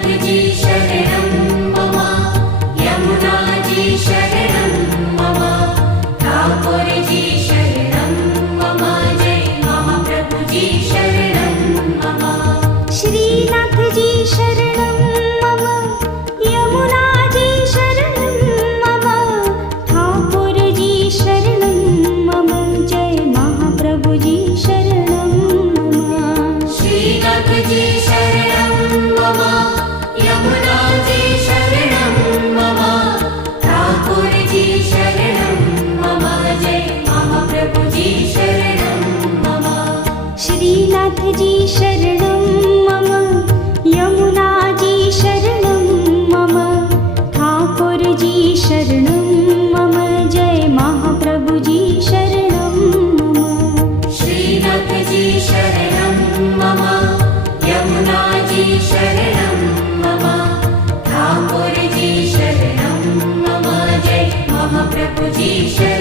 श्रीनाथजी शरणं मम यमुनाजी शरणं मम ठाकुरजी शरणं मम जय महाप्रभुजी शरणं मम श्रीनाथजी शरणं मम यमुनाजी शरणं मम ठाकुरजी शरणं मम जय महाप्रभुजी शरणं मम श्रीनाथजी शरणं मम यमुनाजी शरणं मम ठाकुरजी शरणं मम जय महाप्रभुजी शरणं मम श्रीनाथजी शरणं मम यमुनाजी शरणं मम ठाकुरजी शरणं मम जय महाप्रभुजी शरणं मम श्रीनाथजी शरणं मम यमुनाजी शरणं मम ठाकुरजी शरणं मम जय महाप्रभुजी शरणं